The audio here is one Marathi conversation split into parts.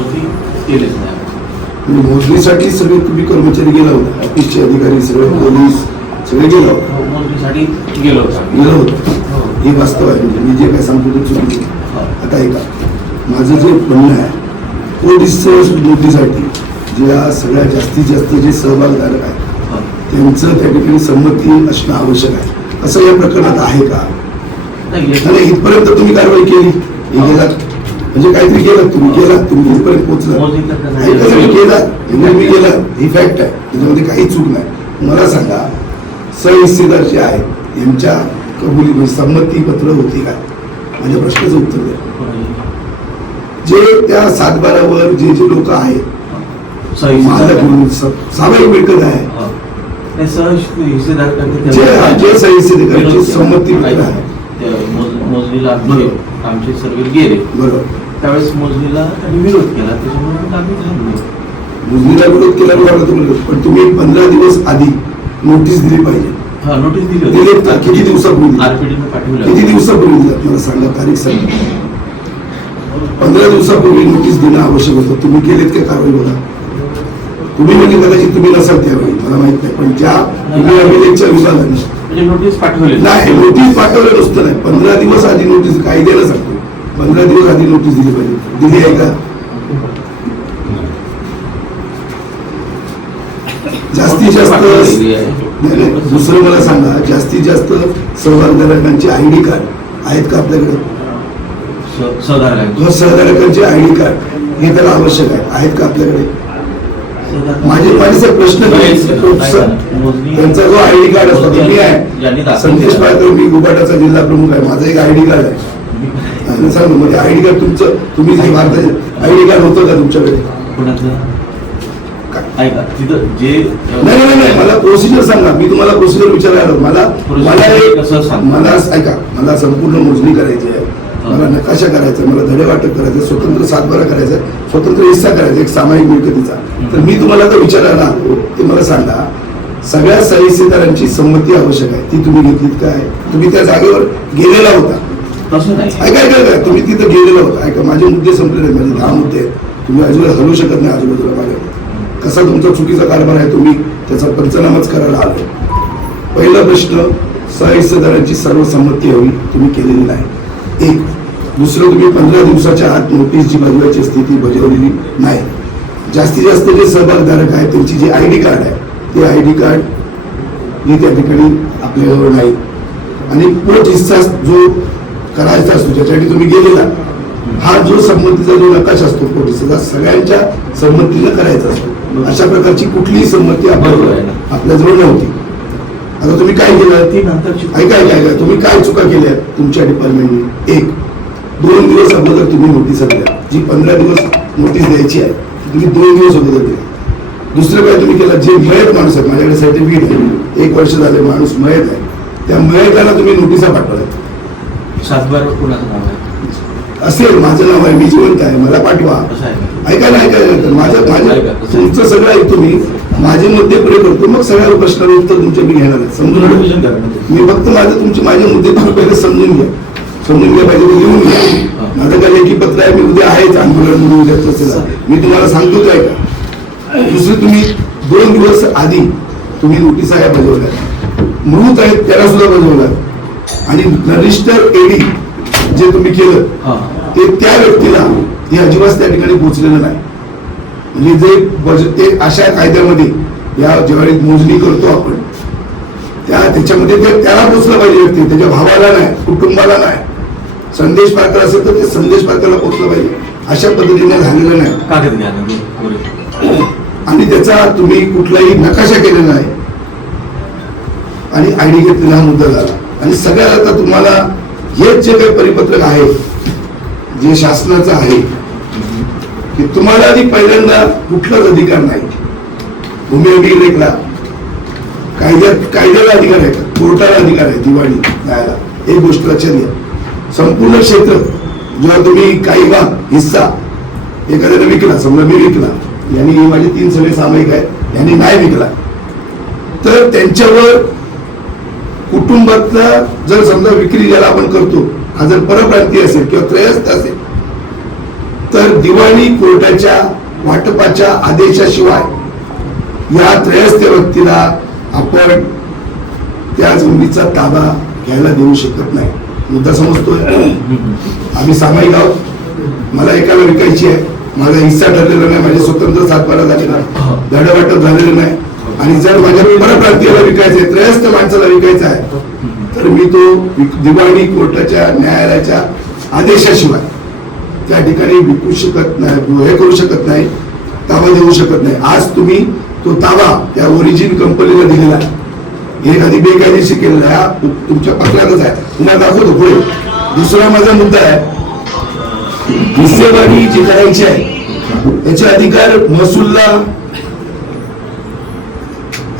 मोजणी केलीच नाही मोजणीसाठी सगळे तुम्ही कर्मचारी गेला होता ऑफिसचे अधिकारी सगळे पोलीस सगळे गेला होता हो, मोजणीसाठी गेलो होतो आम्ही. गेला होता हो. हे वास्तव आहे म्हणजे मी जे काय सांगतो ते चुकीचं आहे. हो. आता ऐका माझं जे म्हणणं आहे पोलीस नोटीसाठी ज्या सगळ्या जास्तीत जास्त जे सहभागधारक आहेत. त्यांचं त्या ठिकाणी संमती असणं आवश्यक आहे असं या प्रकरणात आहे का आणि इथपर्यंत तुम्ही कारवाई केली हे गेलात म्हणजे काहीतरी केलं तुम्ही गेलात तुम्ही इथपर्यंत पोहोचला मोजणी तर करण्यात ऐका आली. तुम्ही गेलात म्हणजे मी गेला ही फॅक्ट आहे त्याच्यामध्ये काही चूक नाही मला सांगा सहहिस्सेदार जे आहेत यांच्या कबुली म्हणजे संमती पत्र होती का माझ्या प्रश्नाचं उत्तर द्या जे त्या सातबारावर जे जे लोक आहेत मालक म्हणून सामायिक मिळकत आहे हो. जे हा- जे केला. संमती पत्र. आहे मोजणीला बरोबर. आमचे सर्वे गेले. बरोबर. त्यावेळेस मोजणीला त्यांनी विरोध केला. त्याच्यामुळे आम्ही थांबलो मुजनीला विरोध केला पण तुम्ही पंधरा दिवस आधी नोटीस दिली पाहिजे. हा नोटीस दिली दिली का? किती दिवसापूर्वी? आरपीडीने पाठवलं. किती दिवसापूर्वी दिलं? मला सांगा तारीख सांगा. पंधरा दिवसापूर्वी नोटीस देणं आवश्यक होतं. तुम्ही केलेत का कारवाई बघा. तुम्ही म्हणजे कदाचित तुम्ही नसाल त्यावेळी. मला माहीत नाही. पण ज्या तुम्ही अभिलेखच्या म्हणजे नोटीस पाठवली नाही नोटीस पाठवलं नुसतं. नाही पंधरा दिवस आधी नोटीस कायद्याला सांगतो. पंधरा दिवस आधी नोटीस दिली पाहिजे. दिली आहे का? जास्तीत जास्त. दुसरं मला सांगा. जास्तीत जास्त सहभागधारकांचे आय डी कार्ड आहेत का आपल्याकडे? सहधारकांची. सहधारकांचे आय डी कार्ड. हे त्याला आवश्यक आहे. आहेत का आपल्याकडे? माझे माझे प्रश्न त्यांचा जो आय डी कार्ड असतो तो मी आहे. संदेश. पाळकर मी गुबाटाचा जिल्हा प्रमुख आहे. माझं एक आय डी कार्ड आहे. आणि सांग ना, म्हणजे आय डी कार्ड तुमचं तुम्ही जे भारताचे आय डी कार्ड होतं का तुमच्याकडे? जे नाही नाही मला प्रोसिजर सांगा मी तुम्हाला प्रोसिजर विचारायला. मला मला एक? मला ऐका. मला संपूर्ण मोजणी करायची आहे. मला नकाशा करायचा मला धडे वाटप करायचं स्वतंत्र सातबारा करायचा स्वतंत्र हिस्सा करायचा एक सामायिक मिळकतीचा. तर मी तुम्हाला आता विचारायला आलो. ते मला सांगा. सगळ्या सहिस्सेदारांची संमती आवश्यक आहे. ती तुम्ही घेतलीत काय? तुम्ही त्या जागेवर गेलेला होता. ऐका ऐका ऐका. तुम्ही तिथं गेलेला होता. ऐका माझे मुद्दे संपले नाही माझे दहा मुद्दे आहेत. तुम्ही अजून हलवू शकत नाही आजूबाजूला माझ्या कसा तुमचा चुकीचा कारभार आहे तुम्ही त्याचा पंचनामाच करायला आलो. पहिला प्रश्न सहिस्सेदारांची सर्व संमती हवी. तुम्ही केलेली नाही. एक दुसरं तुम्ही पंधरा दिवसाच्या आत नोटीस जी बजवायची असते ती बजावलेली नाही. जास्तीत जास्त जे सहभागधारक आहेत त्यांची जी आय डी कार्ड आहे ते आय डी कार्ड हे त्या ठिकाणी आपल्याजवळ नाही आणि पोट हिस्सा जो करायचा असतो ज्याच्यासाठी तुम्ही गेलेला हा जो संमतीचा जो नकाशा असतो पोट हिस्साचा सगळ्यांच्या संमतीनं करायचा असतो. अशा प्रकारची कुठलीही संमती आपल्याजवळ नव्हती. आता तुम्ही काय केलं? ती नंतरची ऐका ऐका तुम्ही काय चुका केल्या तुमच्या डिपार्टमेंटने एक दोन दिवस अगोदर तुम्ही नोटीस दिल्या. जी पंधरा दिवस नोटीस द्यायची आहे तुम्ही दोन दिवस अगोदर दिली दुसरं काय तुम्ही केलं? जे मयत माणूस आहे माझ्याकडे सर्टिफिकेट आहे. एक वर्ष झाले माणूस मयत आहे. त्या मयताला तुम्ही नोटिसा पाठवल्या आहे? असेल माझं नाव आहे मी जिवंत आहे मला पाठवा. कसं आहे ऐका ना ऐका ऐका. माझं माझं ऐका, कसं? तुमचं सगळं ऐकतो मी. माझे मुद्दे पुढे करतो. मग सगळ्या प्रश्नाला उत्तर तुमचे मी घेणार आहे. समजून करा. मी फक्त माझे तुमचे माझे मुद्दे तुम्ही पहिले समजून घ्या. समजून घ्या पाहिजे लिहून घ्या. माझं काय लेखी पत्र आहे मी उद्या आहेच. आंदोलन म्हणून असेल मी तुम्हाला सांगतो काय का? दुसरं तुम्ही दोन दिवस आधी तुम्ही नोटीस आहे बजावल्या मृत आहेत त्याला सुद्धा बजावला आणि रजिस्टर एडी जे तुम्ही केलं ते त्या व्यक्तीला हे अजिबात त्या ठिकाणी पोहोचलेलं नाही. म्हणजे जे बज- ते अशा कायद्यामध्ये या ज्यावेळी मोजणी करतो आपण त्या त्याच्यामध्ये ते त्याला पोचलं पाहिजे व्यक्ती. त्याच्या भावाला नाही कुटुंबाला नाही. संदेश पारकर असेल तर ते संदेश पारकरला पोचलं पाहिजे. अशा पद्धतीने झालेलं नाही. आणि त्याचा तुम्ही कुठलाही नकाशा केलेला नाही. आणि आय डी घेतलेला हा मुद्दा झाला. आणि सगळ्यात आता तुम्हाला हेच जे काही परिपत्रक आहे जे शासनाचं आहे की तुम्हाला आधी पहिल्यांदा कुठलाच अधिकार नाही. भूमी अभिलेखला कायद्यात कायद्याला अधिकार आहे का कोर्टाला अधिकार आहे दिवाळी न्यायाला. एक गोष्ट लक्षात घ्या. संपूर्ण क्षेत्र जेव्हा तुम्ही काही भाग हिस्सा एखाद्याने विकला समजा मी विकला यांनी ही माझे तीन सगळे सामायिक आहेत. यांनी नाही विकला. तर त्यांच्यावर कुटुंबातला जर समजा विक्री ज्याला आपण करतो हा जर परप्रांती असेल किंवा त्रयस्थ असेल तर दिवाणी कोर्टाच्या वाटपाच्या आदेशाशिवाय या त्रयस्थ व्यक्तीला आपण त्या जमिनीचा ताबा घ्यायला देऊ शकत नाही. मुद्दा समजतोय? आम्ही सामायिक आहोत. मला एकाला विकायची आहे. माझा हिस्सा ठरलेला नाही माझे स्वतंत्र सातबारा झालेला नाही वाटप झालेलं नाही. आणि जर माझ्या परप्रांतीयाला विकायचं आहे त्रयस्थ माणसाला विकायचं आहे तर मी तो दिवाणी कोर्टाच्या न्यायालयाच्या आदेशाशिवाय त्या ठिकाणी विकू शकत नाही हे करू शकत नाही ताबा देऊ शकत नाही. आज तुम्ही तो ताबा त्या ओरिजिन कंपनीला दिलेला आहे. हे कधी बेकायदेशीर केलेला आहे. तुमच्या पत्रातच आहे. तुम्हाला दाखवतो पुढे. दुसरा माझा मुद्दा आहे. हिस्सेवारी जी करायची आहे याचे अधिकार महसूलला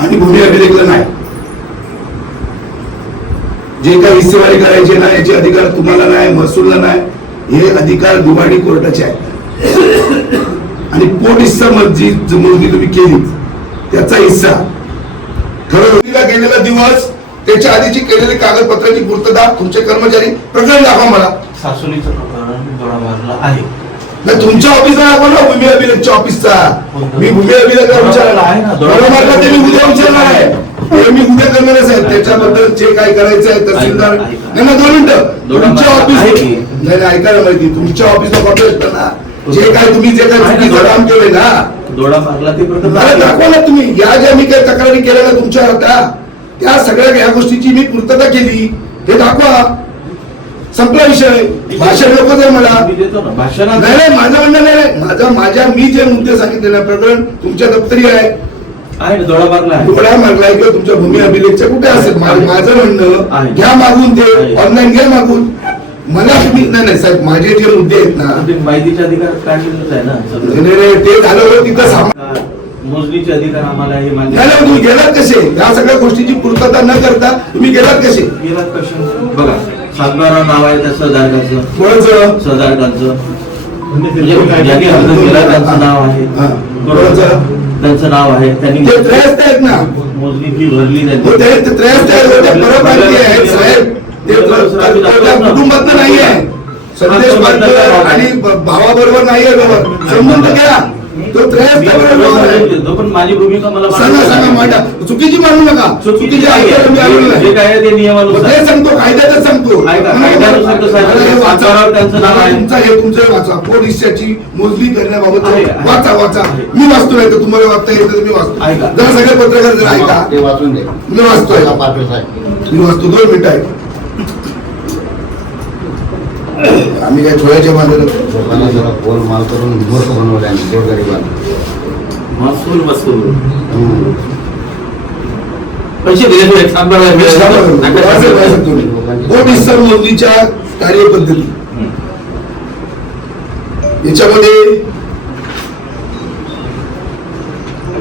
आणि भूमी अभिलेखला नाही. जे काही हिस्सेवारी करायचे ना याचे अधिकार तुम्हाला नाही महसूलला नाही हे अधिकार दुवाडी कोर्टाचे आहेत. आणि पोट हिस्सा मस्जिद जी तुम्ही केली त्याचा हिस्सा. ठरवला गेलेला दिवस त्याच्या आधीची केलेली कागदपत्राची पूर्तता तुमचे कर्मचारी प्रकरण दाखवा मला. सासुनीचं प्रकरण दोडा आहे. नाही तुमच्या ऑफिसला दाखवा ना भूमी अभिलेखच्या ऑफिसचा मी भूमी अभिलेखला विचारला आहे ना, ते मी उद्या विचारणार आहे. मी उद्या करणारच आहे त्याच्याबद्दल जे काय करायचं आहे तहसीलदार. नाही ना दोन मिनिटं. तुमच्या ऑफिस? नाही ऐकायला माहिती तुमच्या ऑफिसला कॉपी असतं ना? जे काय तुम्ही जे काय चुकीचं काम केलंय ना? दोडा मला. दाखवा ना तुम्ही. या ज्या मी काही तक्रारी केल्या ना तुमच्या होत्या त्या सगळ्या या गोष्टीची मी पूर्तता केली. हे दाखवा. संपला विषय. भाषण नको आहे मला. नाही. नाही माझं म्हणणं नाही. माझा माझ्या मी जे मुद्दे सांगितले ना प्रकरण तुमच्या दप्तरी आहे. डोळ्या मारलाय किंवा तुमच्या भूमी अभिलेखच्या कुठे असेल? माझं म्हणणं. घ्या मागून ते. ऑनलाईन घ्या मागून. मला तुम्ही नाही नाही साहेब माझे जे मुद्दे आहेत ना माहितीचे अधिकार काढलेलेच आहे ना सगळं. नाही, नाही, ते झालं तिथं मोजणीचे अधिकार आम्हाला हे मान्य नाही तुम्ही गेलात कसे? या सगळ्या गोष्टीची पूर्तता न करता तुम्ही गेलात कसे? गेलात कशा बघा. सातबारा नाव आहे त्या सहधारकाचं कोणाचं? सहधारकांचं म्हणजे ज्यांनी अर्ज केला त्यांचं नाव आहे. त्यांचं नाव आहे. त्यांनी ते त्रयस्थ आहेत ना? मोजणी भरली हो, ते त्यांनी ते त्रयस्थ आहेत. हो, ते परप्रांतीय आहेत साहेब. ते प्र- त्या कुटुंबातलं नाही आहे संदेश पाटकर आणि भावाबरोबर नाही आहे बाबा. तर घ्या. तो त्रयस्थ देतो, पण माझी. भूमिका मला सांगा सांगा. मांडा. चुकीची मानू नका. चुकीची मी जे काय ते नियमानुसार? ते सांगतो कायद्यातच सांगतो. तुमचं हे तुमचं वाचा. पोट हिस्साची मोजणी करण्याबाबत. वाचा वाचा. मी वाचतो नाही तर तुम्हाला वाचता येतं मी वाचतो. ऐका. जरा सगळे पत्रकार जरा ऐका. ते वाचून दे. मी वाचतोय. मी वाचतो. दोन मिनिटं आहे आम्ही काय ठोळ्याच्या बांधलं लोकांना जरा गोल माल करून मूर्ख बनवले आणि गोरगरिबांना महसूल वसूल हम्म. पैसे दिले तुला कार्यपद्धती. याच्यामध्ये.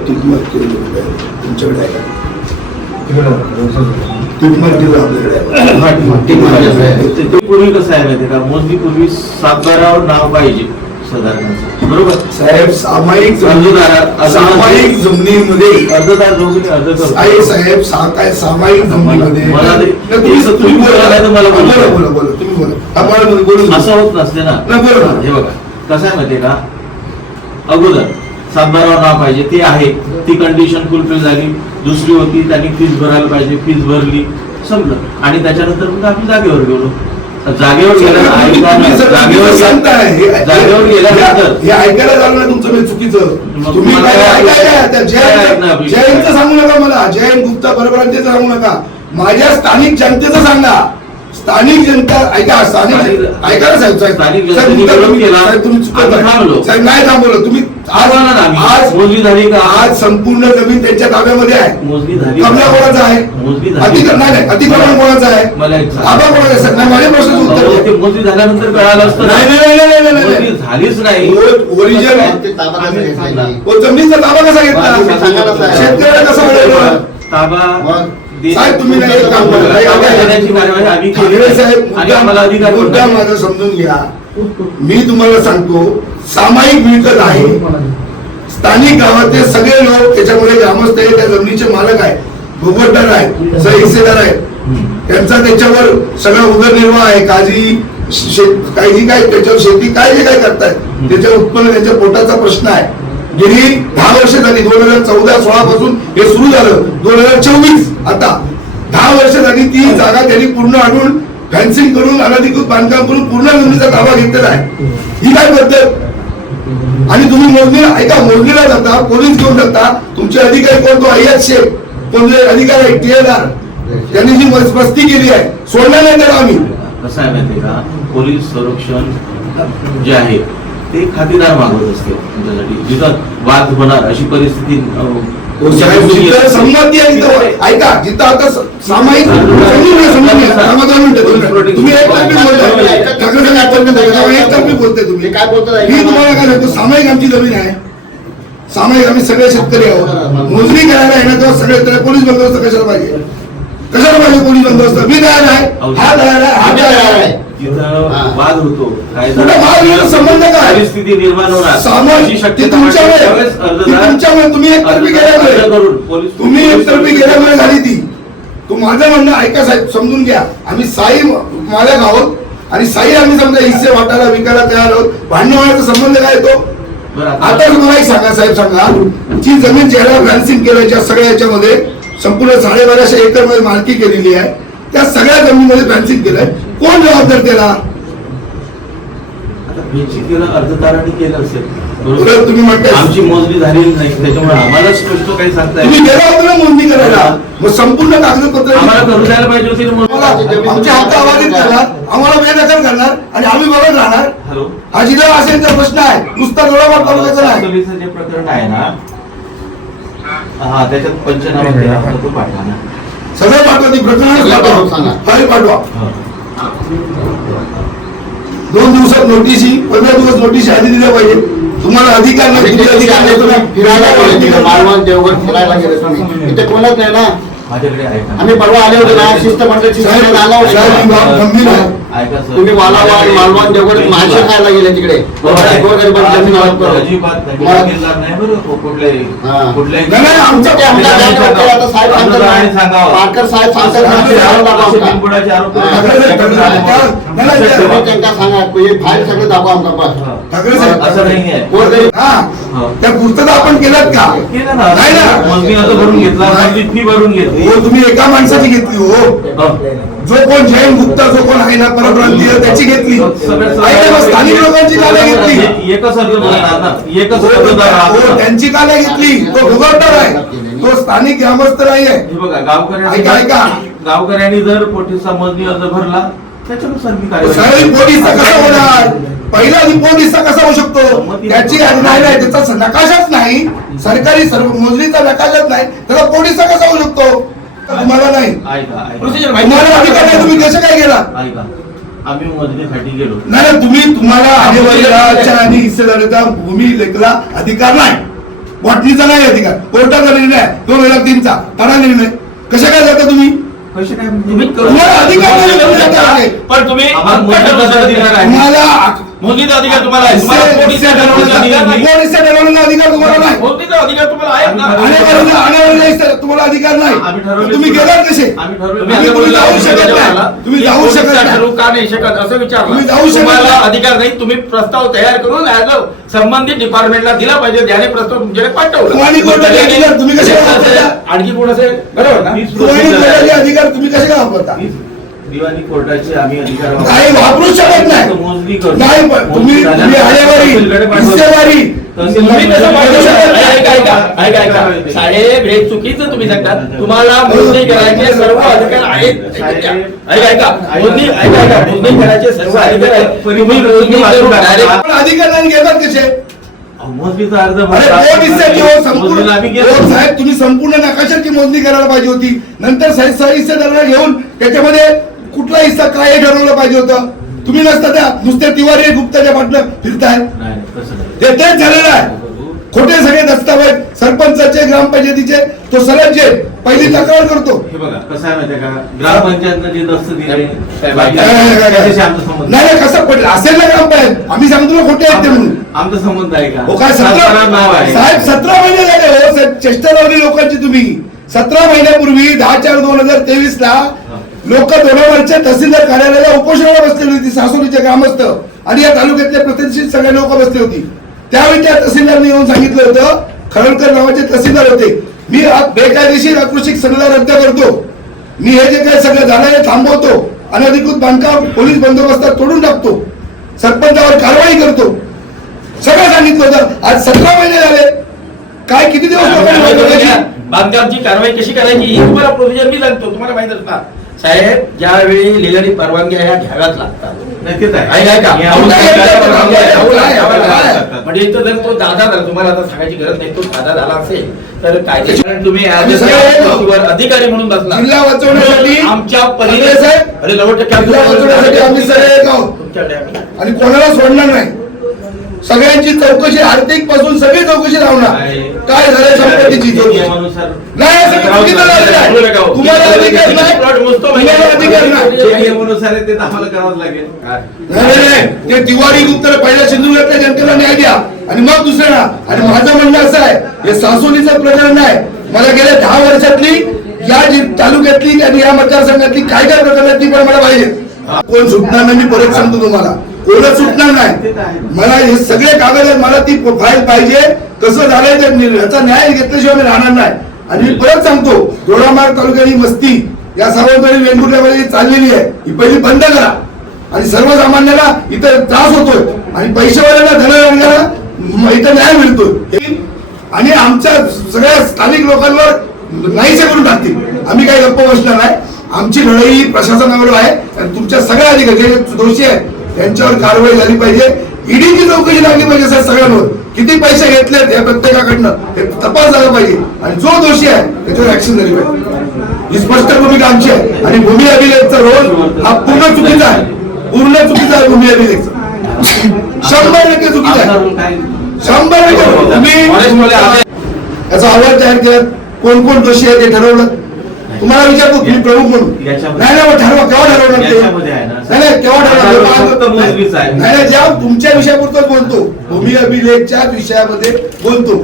तुमच्याकडे आहे का? पूर्वी कसं आहे माहिती का? मोजणी पूर्वी सातबारावर नाव पाहिजे बरोबर? साहेब सामायिक जमिनी- अर्जदार- सामायिक जमिनीमध्ये अर्जदार दोघींनी अर्ज करतो साहेब काय सामायिक जमिनीमध्ये मला बोला. बोला तुम्ही बोला. आपण बोलू असं होत नसते ना. बरोबर. हे बघा. कसं आहे माहितीये का? अगोदर सातबारावर नाव पाहिजे. ते आहे. ती कंडिशन फुलफिल झाली. दुसरी होती त्यांनी फीस भरायला पाहिजे फीस भरली संपलं. आणि त्याच्यानंतर मग आम्ही जागेवर गेलो. जागेवर जागेवर. हे- जागेवर गेल्यानंतर हे ऐकायला झालं ना तुमचं म्हणजे चुकीचं. तुम्ही जयंतचं? सांगू नका मला. जयंत गुप्ता परप्रांतीचं सांगू नका. माझ्या स्थानिक जनतेचं सांगा. स्थानिक जनता ऐका स्थानिक ऐका ना साहेब स्थानिक तुम्ही- चुकत. साहेब नाही थांबवलं. तुम्ही आज. आज मोजणी झाली का? आज संपूर्ण जमीन त्यांच्या ताब्यामध्ये आहे. मोजणी झाली. कमला कोणाचा आहे? मोजणी झाली. अतिक्रमण नाही अतिक्रमण कोणाचं आहे. ताबा कोणाचा आहे? साहेब, नाही, माझ्या प्रश्नाचं उत्तर मोजणी झाल्यानंतर कळालं असतं. नाही नाही नाही झालीच नाही. ओरिजिनल ते ताबा कसा घेतला? ओ, जमिनीचा ताबा कसा घेतला. शेतकऱ्याला कसं मिळालं ताबा साहेब, तुम्ही नाही एक काम करा. ठाकरे. साहेब मुद्दा. माझा समजून घ्या मी तुम्हाला सांगतो सामायिक मिळकत आहे स्थानिक गावातले सगळे लोक त्याच्यामध्ये ग्रामस्थ आहे त्या जमिनीचे मालक आहे भोगवटदार आहेत सह हिस्सेदार आहेत. त्यांचा त्याच्यावर सगळा उदरनिर्वाह आहे काळजी काही काय त्याच्यावर शेती काय जे काय करताय त्याच्या उत्पन्न त्यांच्या पोटाचा प्रश्न आहे गेली दहा वर्ष झाली दोन हजार चौदा सोळा पासून हे सुरू झालं. दोन हजार चोवीस आता. दहा वर्ष झाली ती जागा त्यांनी पूर्ण आणून फॅन्सिंग करून अनधिकृत बांधकाम करून पूर्ण नोंदणीचा दावा घेतलेला आहे. ही काय पद्धत? आणि तुम्ही मोजणी ऐका मोजणीला जाता पोलीस घेऊन जाता. तुमचे अधिकारी कोण? तो अय्याद शेख कोण अधिकारी आहे टीएलआर त्यांनी जी मस्ती केली आहे. सोडला नाही त्याला आम्ही. कसं आहे माहिती का? पोलीस संरक्षण जे आहे ते खातेदार मागवत असते तुमच्यासाठी जिथं वाद होणार अशी परिस्थिती ऐका जिथं आता सामायिक हे काय मी तुम्हाला काय सांगतो सामायिक आमची जमीन आहे. सामायिक आम्ही सगळे शेतकरी आहोत. मोजणी करायला येणार तेव्हा सगळे तर पोलीस बंदोबस्त कशाला पाहिजे? कशाला पाहिजे पोलीस बंदोबस्त? मी तयार आहे. हा तयार आहे. हा तयार आहे. तिथं वाद होतो. काय कुठे वाद विरोध संबंध काय? परिस्थिती निर्माण होणार. अशी सामायिक ते शक्यता तुमच्यामुळे वाटते. त्यावेळेस ते अर्जदार- तुमच्यामुळे तुम्ही एकतर्फी अर्ज करून गेल्यामुळे पोलीस- तुम्ही एकतर्फी गेल्यामुळे झाली ती. तू माझं म्हणणं ऐका साहेब समजून घ्या. आम्ही साई मालक आहोत आणि साई आम्ही समजा हिस्से वाटायला विकायला तयार आहोत. भांडण होण्याचा संबंध काय येतो? बरं, आता- आता मला एक सांगा साहेब सांगा. जी जमीन ज्याला फॅन्सिंग केल्याच्या सगळ्या याच्यामध्ये संपूर्ण साडेबाराशे एकरमध्ये मालकी केलेली आहे. त्या सगळ्या जमिनीमध्ये फॅन्सिंग केलंय. कोण जबाबदार त्याला आता बेचित केलं अर्जदारांनी केलं असेल. तुम्ही म्हणताय आमची मोजणी झालेली नाही त्याच्यामुळे आम्हाला स्पष्ट काही सांगता तुम्ही येत गेला होता ना नोंदणी करायला? मग संपूर्ण कागदपत्र आम्हाला करू द्यायला पाहिजे होती आम्हाला मोजणी. आमचे हक्क अबाधित करणार आम्हाला बेदखल करणार आणि आम्ही बघत राहणार. हॅलो. हा जिल्हा असेलचा प्रश्न आहे. नुसता तालुक्याचा नाही. सासवलीचं जे प्रकरण आहे ना हा त्याच्यात पंचनामा केला होता तो पाठवा ना. सगळं पाठवा ती प्रकरण पाठवा, हा. दोन दिवसात नोटीसी पंधरा दिवस नोटीस आधी दिल्या पाहिजे. तुम्हाला अधिकार नाही तुमचे अधिकार नाही तुम्ही फिरायला मालवण देवगड फिरायला गेले तुम्ही. इथे कोणच नाही ना. माझ्याकडे ऐका आम्ही परवा आले होते ना शिस्तमंडळ साहेब, आला साहेब, मी होता बाब गंभीर आहे ऐका सर तुम्ही वालावाड मालवण देवगड मासे खायला गेले तिकडे गोरगरिबांची जमीन हडप करून. अजिबात नाही. मग- वकीलदार नाही बरं को- कुठल्याही हा. कुठल्याही नाही, नाही, आमचं ते आमच्या बँकेवर आता साहेब सांगतात अर्जदाराने ना, सांगावं. पारकर साहेब सांगतात ना, असे ते आरोप दाखवा असे आमका. बिनबुडाचे आरोप हा. नाही, नाही, हे हा. ठाकरे साहेब. असं नाही आहे. हा. हा. त्या पूर्तता आपण केल्यात का? केलं ना. नाही ना. मग मी आता भरून घेतला. मी भरून घेतली. हो तुम्ही एका माणसाची घेतली हो. हा. जो कोण जैन गुप्ता जो कोण आहे ना परप्रांतीय त्याची घेतली. स्थानिक लोकांची का नाही घेतली. हे- एकच हो, हो, ना. त्यांची का नाही घेतली. तो भुगवणार आहे. तो स्थानिक ग्रामस्थ नाही आहे. हे गावकऱ्यांनी ऐका, ऐका. गावकऱ्यांनी जर पोटीचा मोजणी अर्ज भरला त्याच्यानुसार मी कार्यवाही पोलीसचा कसा होणार? पहिला आधी पोलीसचा कसा होऊ शकतो? त्याची नाही नाही त्याचा नकाशाच नाही. सरकारी सर्व मोजणीचा नकाशाच नाही. त्याचा पोलीसचा कसा होऊ शकतो? तुम्हाला नाही. तुम्हाला अधिकार नाही तुम्ही कसं काय गेला आम्ही मोजणीसाठी गेलो नाही तुम्ही तुम्हाला आदिवासीच्या आणि हिस्सेदारीचा भूमी लेखला अधिकार नाही. वाटणीचा नाही अधिकार. कोर्टाचा निर्णय आहे, दोन हजार तीनचा. ठाणा निर्णय? कशा काय जाता तुम्ही? तुम्हाला अधिकार नाही. पण तुम्ही. तुम्हाला अधिकार तुम्हाला आहे. अधिकार नाही कोण हिस्से ठरवण्याचा अधिकार तुम्हाला नाही. मोदीचा अधिकार तुम्हाला आहे ना आणेवारीला आणेवारीला हिस्से तुम्हाला अधिकार नाही. आम्ही ठरवले तुम्ही गेलात कसे? आम्ही ठरवले तुम्ही तुम्ही आता तुम्ही जाऊ शकत तुम्ही नाही. तुम्ही मी जाऊ शकत नाही. ठरवू का नाही शकत असं तुम्ही जाऊ शकत तुम्हाला नाही. अधिकार नाही. तुम्ही प्रस्ताव तयार करून ऍज अ संबंधित डिपार्टमेंटला दिला पाहिजे. त्याने प्रस्ताव तुमच्याकडे पाठवला. अधिकार तुम्ही कसे वापरता? आणखी कोण असेल बरोबर ना? अधिकार तुम्ही कसे काय वापरता? दिवाणी कोर्टाचे आम्ही अधिकार नाही वापरू शकत नाही. मोजणी करू. नाही तुम्ही आलेवारी. हिस्सेवारी. चुकीचं तुम्ही तुम्हाला मोजणी करायचे सर्व अधिकार आहेत. ऐका ऐका. मोजणी ऐका ऐका. मोजणी करायचे सर्व अधिकार आहेत. तुम्ही मोजणी अधिकार नाही घेतात कसे? मोजणीचा अर्ज साहेब तुम्ही संपूर्ण नकाशाची मोजणी करायला पाहिजे होती. नंतर साहेब सहा हिस्सेदारांना घेऊन त्याच्यामध्ये कुठला हिस्सा काय हे ठरवलं पाहिजे होतं? तुम्ही नसता त्या नुसत्या तिवारी गुप्ताच्या पाटलं फिरताय. ते तेच झालेलं आहे. खोटे सगळे दस्तावेज सरपंचाचे ग्रामपंचायतीचे तो सरळ जे पहिली तक्रार करतो. हे नाही, कसं पडलं असेल ना ग्रामपंचायत. आम्ही सांगतो ना खोटे आहेत ते म्हणून. आमचा संबंध आहे का? हो काय सातारा नाव सतरा आहे. साहेब सतरा महिने झाले हो साहेब चेष्टा लावली लोकांची तुम्ही. सतरा महिन्यापूर्वी दहा चार दोन हजार तेवीस ला लोक दोडावरच्या तहसीलदार कार्यालयाला उपोषणाला बसलेली होती सासोलीचे ग्रामस्थ. आणि या तालुक्यातले प्रतिष्ठित सगळे लोक बसले होती. त्यावेळी त्या तहसीलदारने येऊन सांगितलं होतं खडणकर नावाचे तहसीलदार होते. मी बेकायदेशीर आकृषिक सल्ला रद्द करतो. मी हे जे काही सगळं झालं हे थांबवतो. अनधिकृत बांधकाम पोलीस बंदोबस्तात तोडून टाकतो. सरपंचावर कारवाई करतो. सगळं सांगितलं होतं. आज सतरा महिने झाले. काय किती दिवस? बांधकामची कारवाई कशी करायची? ही तुम्हाला प्रोसिजर मी सांगतो. तुम्हाला माहीत असणार. साहेब ज्यावेळी लिगली परवानग्या ह्या घ्याव्याच लागतात नाही, आहे. आहे का? अहो. म्हणजे इथं जर तो दादा झाला तुम्हाला आता सांगायची गरज नाही तो दादा झाला असेल तर कायदेशीर कारण तुम्ही as a- अधिकारी म्हणून बसला जिल्हा वाचवण्यासाठी आमच्या परीने साहेब, अरे नव्वद टक्के जिल्हा वाचवण्यासाठी आम्ही सगळे एक आहोत. तुमच्याकडे आम्ही. आणि कोणाला सोडणार नाही सगळ्यांची चौकशी आर्थिकपासून सगळी चौकशी लावणार काय झालंय संपत्तीची नाही असं चुकीचं झालेलं आहे. तुम्हाला अधिकार नाही? तुम्हाला अधिकार नाही? ते नाही, नाही, नाही. तिवारी उत्तर पहिल्या सिंधुदुर्गातल्या जनतेला न्याय द्या. आणि मग दुसऱ्याला आणि माझं म्हणणं असं आहे हे सासोलीचं प्रकरण आहे मला गेल्या दहा वर्षातली या जि- तालुक्यातली आणि या मतदारसंघातली काय काय प्रकरण आहेत ती पण मला पाहिजे कोण सुटणार नाही मी परत सांगतो तुम्हाला. कोणच सुटणार नाही. मला हे सगळे कागद आहेत मला ती फाईल पाहिजे. कसं झालंय ते याचा न्याय घेतल्याशिवाय मी राहणार नाही. आणि मी परत सांगतो दोडामार्ग तालुक्याची वस्ती या सावंतवाडी वेंगुर्ल्यामध्ये चाललेली आहे. ही पहिली बंद करा. आणि सर्वसामान्याला इथं त्रास होतोय. आणि पैशावाल्याला धनगराला इथं न्याय मिळतोय. आणि आमच्या सगळ्या स्थानिक लोकांवर नाहीसे करून टाकतील. आम्ही काही गप्प बसणार नाही. आमची लढाई प्रशासनावर आहे. आणि तुमच्या सगळ्या अधिकारी जे दोषी आहेत त्यांच्यावर कारवाई झाली पाहिजे. ईडीची चौकशी लागली पाहिजे सर सगळ्यांवर. किती पैसे घेतलेत या प्रत्येकाकडनं हे तपास झाला पाहिजे. आणि जो दोषी आहे त्याच्यावर ऍक्शन झाली पाहिजे. ही स्पष्ट भूमिका आमची आहे. आणि भूमी अभिलेखचा रोल हा पूर्ण चुकीचा आहे. पूर्ण चुकीचा आहे भूमी अभिलेखचा. शंभर टक्के चुकीचा आहे. शंभर टक्के याचा अहवाल तयार केला कोण कोण दोषी आहे ते ठरवलं. तुम्हाला विचारतो तुम्ही प्रमुख म्हणून. नाही नाही मग ठरवा. केव्हा ठरवणार ते? नाही नाही मोजणीच आहे. नाही नाही ज्या तुमच्या विषयापुरतच बोलतो भूमी अभिलेखच्या विषयामध्ये बोलतो.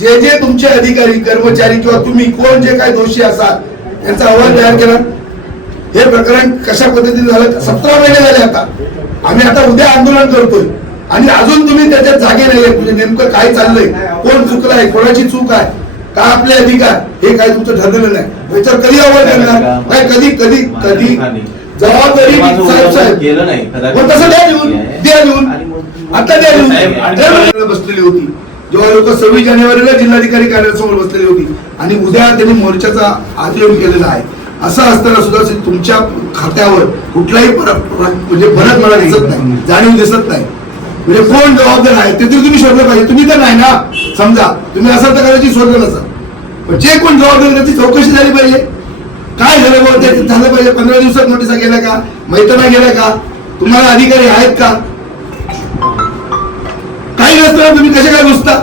जे जे तुमचे अधिकारी कर्मचारी किंवा तुम्ही कोण जे काही दोषी असाल यांचा अहवाल तयार केला. हे प्रकरण कशा पद्धतीने झालं? सतरा महिने झाले आता. आम्ही आता उद्या आंदोलन करतोय. आणि अजून तुम्ही त्याच्यात जागे नाहीये. म्हणजे नेमकं काय चाललंय? कोण चुकलाय? कोणाची चूक आहे? का आपले अधिकार? हे काय तुमचं ठरलेलं नाही. कधी अहवाल करणार नाही कधी कधी कधी? जबाबदारी साहेब साहेब. केलं नाही मग तसं द्या लिहून द्या आता द्या लिहून. बसलेली होती. जेव्हा लोक सव्वीस जानेवारीला जिल्हाधिकारी कार्यालयासमोर बसलेली होती. आणि उद्या त्यांनी मोर्चाचा आंदोलन केलेलं आहे. असं असताना सुद्धा तुमच्या खात्यावर कुठलाही म्हणजे फरक मला दिसत नाही. जाणीव दिसत नाही. म्हणजे कोण जबाबदार आहे ते तरी तुम्ही शोधलं पाहिजे. तुम्ही तर नाही ना. समजा तुम्ही असं तर करायची शोधलं नसं पण जे कोण जबाबदार त्याची चौकशी झाली पाहिजे. काय झालं बाबा ते झालं पाहिजे. पंधरा दिवसात नोटिसा गेल्या का? मैत्रणा गेल्या का? तुम्हाला अधिकारी आहेत का? काही नसताना तुम्ही कसे काय घुसता?